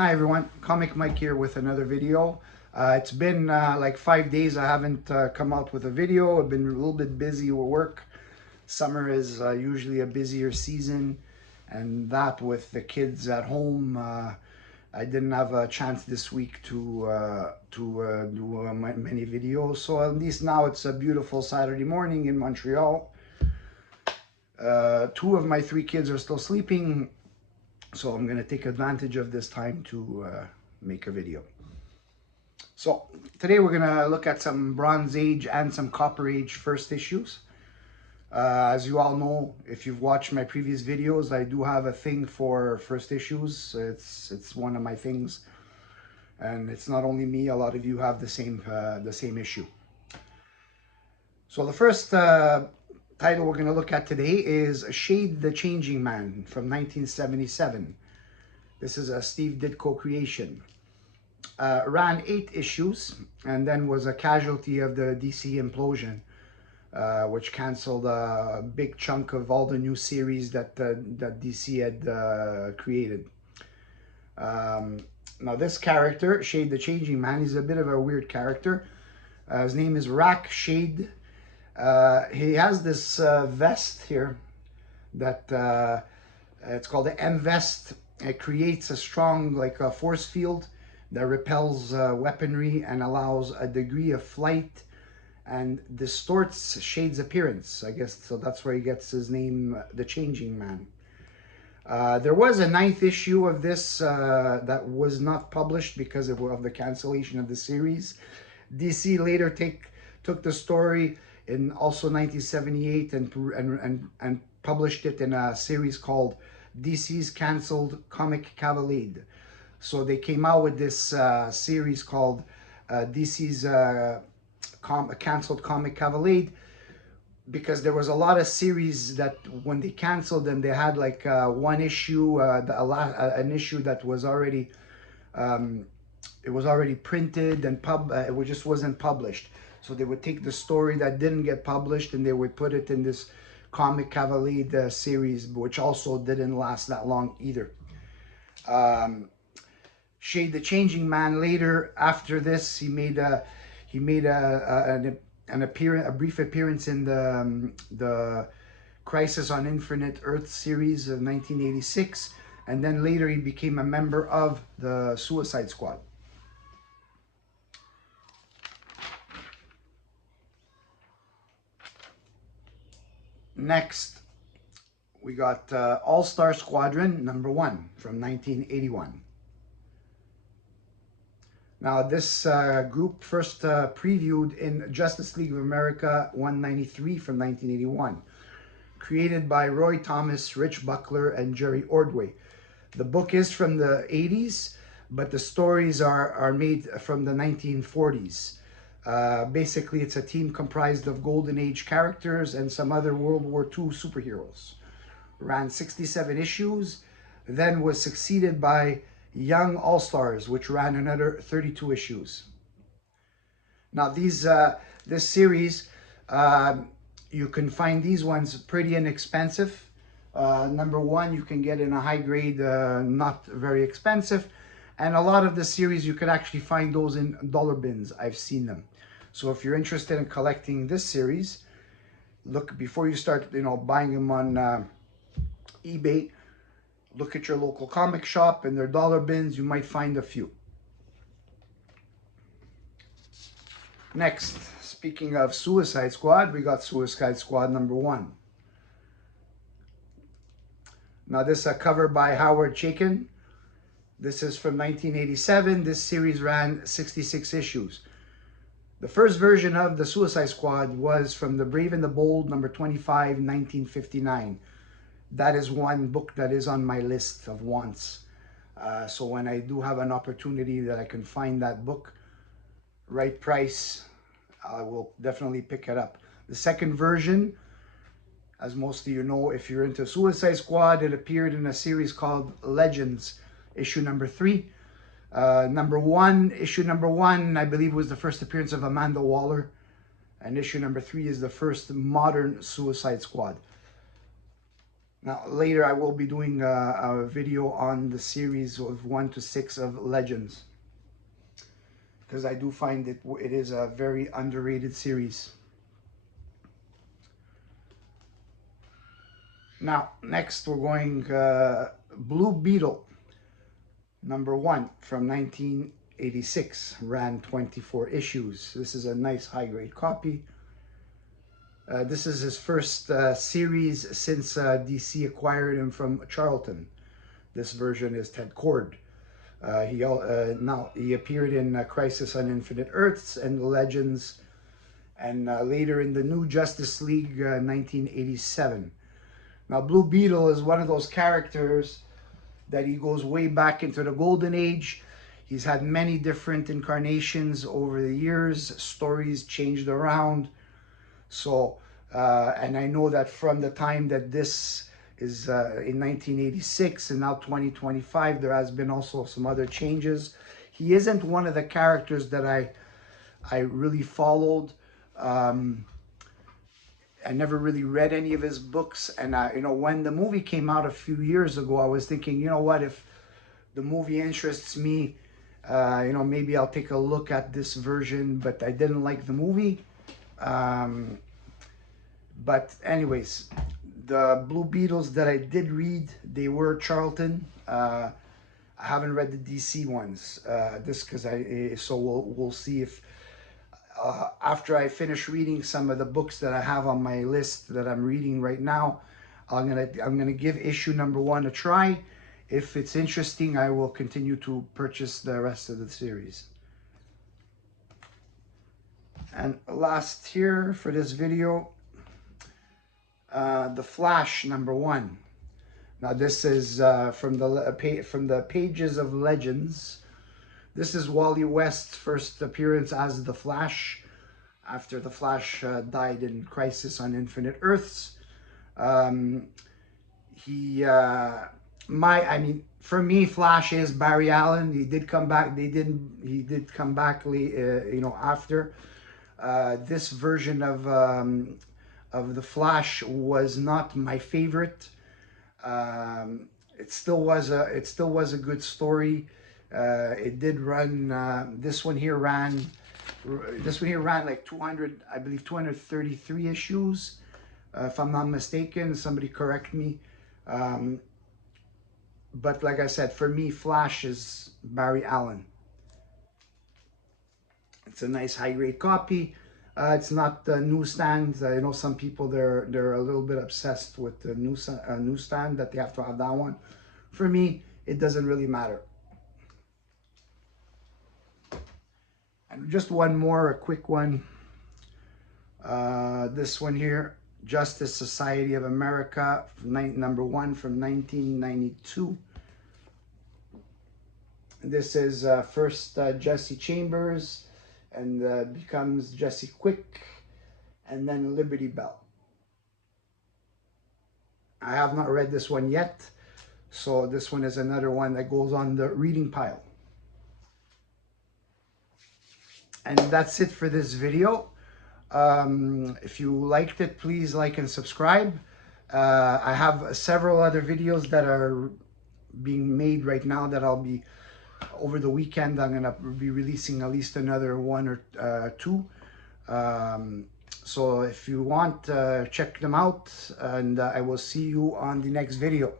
Hi everyone, Comic Mike here with another video. It's been like 5 days I haven't come out with a video. I've been a little bit busy with work. Summer is usually a busier season, and that with the kids at home, I didn't have a chance this week to do many videos. So at least now it's a beautiful Saturday morning in Montreal. Two of my three kids are still sleeping, so I'm going to take advantage of this time to make a video. So today we're going to look at some Bronze Age and some Copper Age first issues. As you all know, if you've watched my previous videos, I do have a thing for first issues. It's one of my things, and it's not only me. A lot of you have the same issue. So the first title we're going to look at today is Shade the Changing Man from 1977. This is a Steve Ditko creation. Ran 8 issues and then was a casualty of the DC implosion, which canceled a big chunk of all the new series that DC had created. Now this character, Shade the Changing Man, he's a bit of a weird character. His name is Rack Shade. He has this vest here that it's called the M-Vest. It creates a strong force field that repels weaponry and allows a degree of flight and distorts Shade's appearance, I guess. So that's where he gets his name, the Changing Man. There was a 9th issue of this that was not published because of the cancellation of the series. DC later took the story in also 1978 and published it in a series called DC's Cancelled Comic Cavalade. So they came out with this series called DC's Cancelled Comic Cavalade, because there was a lot of series that when they canceled them, they had like one issue, an issue that was already it was already printed and it just wasn't published. So they would take the story that didn't get published and they would put it in this Comic Cavalade series, which also didn't last that long either. Shade the Changing Man later, after this, he made a brief appearance in the Crisis on Infinite Earth series of 1986, and then later he became a member of the Suicide Squad. Next, we got All-Star Squadron #1 from 1981. Now, this group first previewed in Justice League of America 193 from 1981, created by Roy Thomas, Rich Buckler, and Jerry Ordway. The book is from the 80s, but the stories are made from the 1940s. Basically, it's a team comprised of Golden Age characters and some other World War II superheroes. Ran 67 issues, then was succeeded by Young All-Stars, which ran another 32 issues. Now this series, you can find these ones pretty inexpensive. #1 you can get in a high grade, not very expensive, and a lot of the series you can actually find those in dollar bins. I've seen them. So if you're interested in collecting this series, look before you start buying them on eBay. Look at your local comic shop and their dollar bins. You might find a few. Next, speaking of Suicide Squad, we got Suicide Squad #1. Now this is a cover by Howard Chaykin. This is from 1987. This series ran 66 issues. The first version of the Suicide Squad was from The Brave and the Bold #25, 1959. That is one book that is on my list of wants. So when I do have an opportunity that I can find that book, right price, I will definitely pick it up. The second version, as most of you know, if you're into Suicide Squad, it appeared in a series called Legends, issue #3. Issue #1, I believe, was the first appearance of Amanda Waller. And issue #3 is the first modern Suicide Squad. Now, later I will be doing a video on the series of 1 to 6 of Legends, because I do find it is a very underrated series. Now, next we're going Blue Beetle, #1 from 1986, ran 24 issues. This is a nice high-grade copy. This is his first series since DC acquired him from Charlton. This version is Ted Kord. He appeared in Crisis on Infinite Earths and Legends, and later in the New Justice League 1987. Now, Blue Beetle is one of those characters that he goes way back into the Golden Age. He's had many different incarnations over the years. Stories changed around. So, and I know that from the time that this is in 1986 and now 2025, there has been also some other changes. He isn't one of the characters that I really followed. I never really read any of his books, and you know, when the movie came out a few years ago, I was thinking, you know what, if the movie interests me, you know, maybe I'll take a look at this version, but I didn't like the movie. But anyways, the Blue Beetles that I did read, they were Charlton. I haven't read the DC ones, so we'll see if after I finish reading some of the books that I have on my list that I'm reading right now, I'm gonna give issue #1 a try. If it's interesting, I will continue to purchase the rest of the series. And last here for this video, The Flash #1. Now this is from the pages of Legends. This is Wally West's first appearance as the Flash, after the Flash died in Crisis on Infinite Earths. For me, Flash is Barry Allen. He did come back. He did come back, you know, after. This version of the Flash was not my favorite. It still was a good story. It did run. This one here ran like 200, I believe 233 issues, if I'm not mistaken. Somebody correct me. But like I said, for me, Flash is Barry Allen. It's a nice high-grade copy. It's not the newsstand. I know some people, they're a little bit obsessed with the newsstand, that they have to have that one. For me, it doesn't really matter. And just one more, a quick one. This one here, Justice Society of America, #1 from 1992. This is first Jesse Chambers, and becomes Jesse Quick, and then Liberty Bell. I have not read this one yet, so this one is another one that goes on the reading pile. And that's it for this video. If you liked it, please like and subscribe. I have several other videos that are being made right now that I'll be, over the weekend, I'm gonna be releasing at least another 1 or 2. So if you want, check them out, and I will see you on the next video.